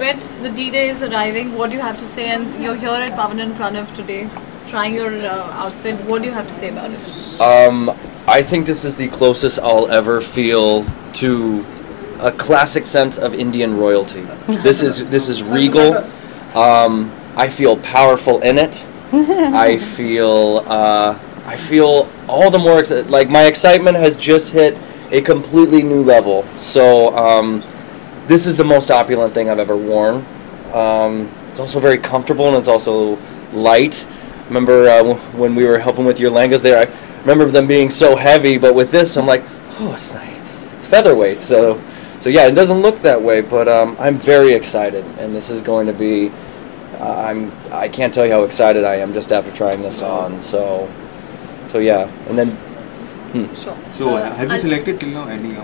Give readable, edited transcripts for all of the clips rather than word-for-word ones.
Brett, the D-Day is arriving. What do you have to say? And you're here at Pavan and Pranav today, trying your outfit. What do you have to say about it? I think this is the closest I'll ever feel to a classic sense of Indian royalty. This is regal. I feel powerful in it. I feel all the more like my excitement has just hit a completely new level. So this is the most opulent thing I've ever worn. It's also very comfortable and it's also light. Remember when we were helping with your langas there, I remember them being so heavy, but with this I'm like, oh, it's nice. It's featherweight. So yeah, it doesn't look that way, but I'm very excited, and this is going to be. I can't tell you how excited I am just after trying this on. So yeah, and then. Sure. So have you selected till now any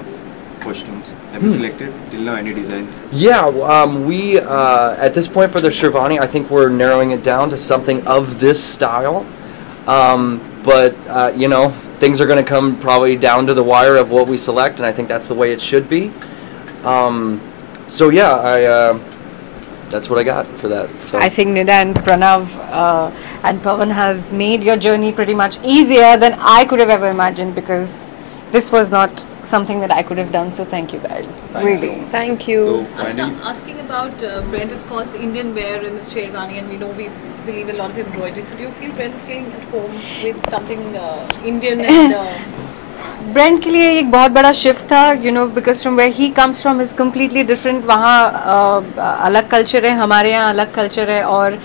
costumes? Have you selected till now any designs? Yeah, we at this point for the Shervani, I think we're narrowing it down to something of this style. But you know, things are going to come probably down to the wire of what we select, and I think that's the way it should be. So yeah, that's what I got for that. So. I think Nida and Pranav and Pavan has made your journey pretty much easier than I could have ever imagined, because this was not something that I could have done. So thank you guys. Really. Thank you. So finally, Asking about Brent, of course, Indian wear in his Sherwani, and we know we believe a lot of embroidery. So do you feel Brent is feeling at home with something Indian and? Brent के लिए एक बहुत बड़ा shift था, you know, because from where he comes from is completely different. वहाँ अलग culture है, हमारे यहाँ अलग कल्चर है, और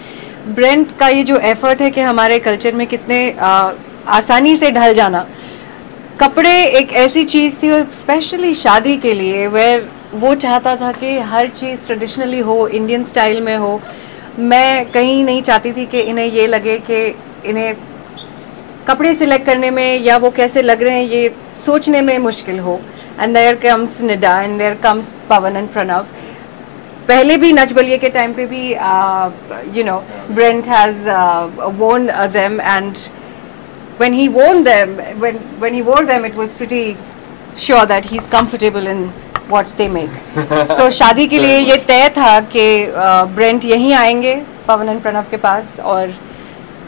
ब्रेंट का ये जो एफर्ट है कि हमारे कल्चर में कितने आसानी से ढल जाना. कपड़े एक ऐसी चीज़ थी, और स्पेशली शादी के लिए, वेयर वो चाहता था कि हर चीज़ ट्रेडिशनली हो, इंडियन स्टाइल में हो. मैं कहीं नहीं चाहती थी कि इन्हें ये लगे कि इन्हें कपड़े सिलेक्ट करने में या वो कैसे लग रहे हैं ये सोचने में मुश्किल हो. And there comes Nida and there comes Pawan and Pranav. पहले भी नच बलिए के टाइम पे भी you know Brent has worn them, and when he worn them, when he wore them, it was pretty sure that he's comfortable in what they make. So शादी के लिए ये तय था कि ब्रेंट यहीं आएंगे पवन एंड प्रणव के पास, और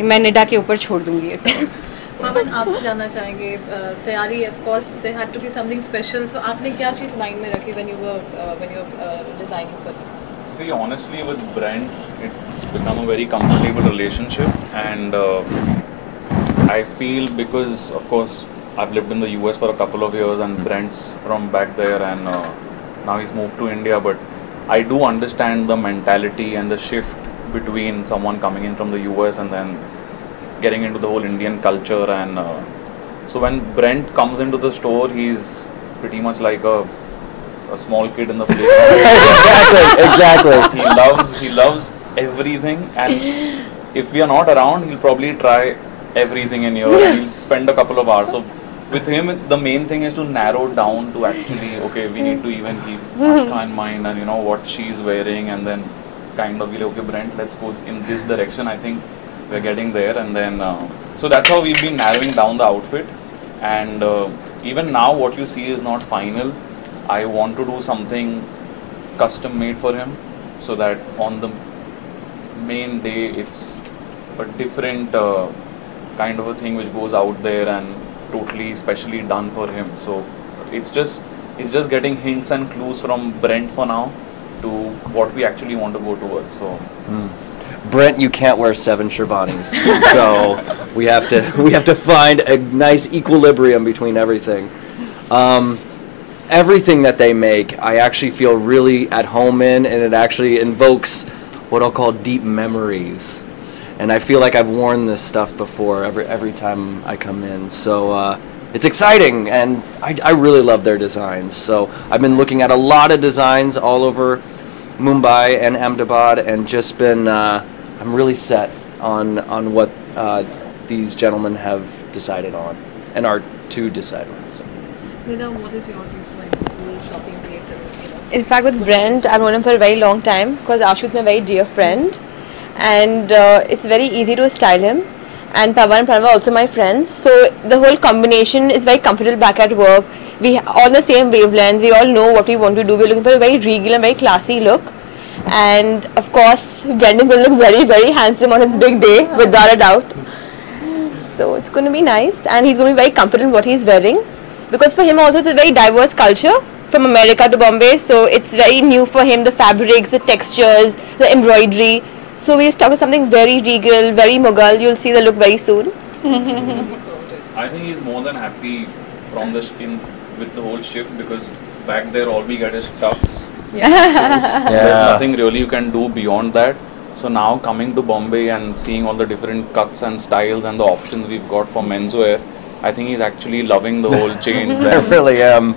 मैं निडा के ऊपर छोड़ दूंगी ये सब. पवन, आपसे जानना चाहेंगे तैयारी, of course there had to be something special. So आपने क्या चीज़ माइंड में रखी when you were designing for it? See, honestly, with Brent, it's become a very comfortable relationship, and I feel, because of course I've lived in the US for a couple of years, and Brent's from back there, and now he's moved to India, but I do understand the mentality and the shift between someone coming in from the US and then getting into the whole Indian culture, and so when Brent comes into the store, he's pretty much like a small kid in the playground. Exactly. He loves everything, and if we are not around, he'll probably try everything in here. He'll spend a couple of hours. So with him, the main thing is to narrow down to actually, okay, we need to even keep Ashka in mind, and you know what she's wearing, and then kind of be like, okay, Brent, let's go in this direction. I think we're getting there, and then so that's how we've been narrowing down the outfit, and even now what you see is not final. I want to do something custom made for him, so that on the main day it's a different kind of a thing which goes out there and totally specially done for him. So it's just getting hints and clues from Brent for now to what we actually want to go towards. So Brent, you can't wear 7 Shervanis, so we have to find a nice equilibrium between everything. Everything that they make, I actually feel really at home in, and it actually invokes what I'll call deep memories. And I feel like I've worn this stuff before every time I come in. So it's exciting, and I really love their designs. So I've been looking at a lot of designs all over Mumbai and Ahmedabad, and just been I'm really set on what these gentlemen have decided on and are to decide on. So. Nida, what is your viewpoint on the whole shopping creative? In fact, with Brent, I've known him for a very long time, because Ashu is my very dear friend, and it's very easy to style him. And Pavan and Pranav are also my friends, so the whole combination is very comfortable back at work. We all on the same wavelength. We all know what we want to do. We're looking for a very regal and very classy look, And of course, Brendan's going to look very, very handsome on his big day, without a doubt. So it's going to be nice, and he's going to be very comfortable in what he's wearing, because for him also it's a very diverse culture from America to Bombay, so it's very new for him, the fabrics, the textures, the embroidery. So we stuck with something very regal, very Mughal. You'll see the look very soon. I think he's more than happy from the with the whole shift, because back there all we get is tux. There's nothing really you can do beyond that. So now coming to Bombay and seeing all the different cuts and styles and the options we've got for menswear, I think he's actually loving the whole change I there. really am.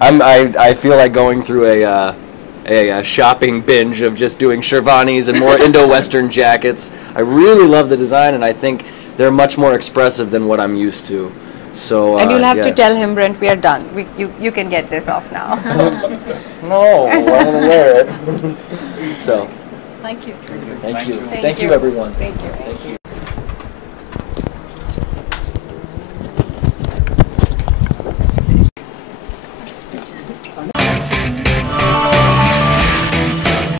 I feel like going through a shopping binge of just doing Shervanis and more Indo-Western jackets. I really love the design, and I think they're much more expressive than what I'm used to. So And you'll have to yeah. tell him, Brent, we are done. You can get this off now. No, I'm gonna wear it. So Thank you. thank you, Thank thank you, you. everyone. Thank you. Thank you.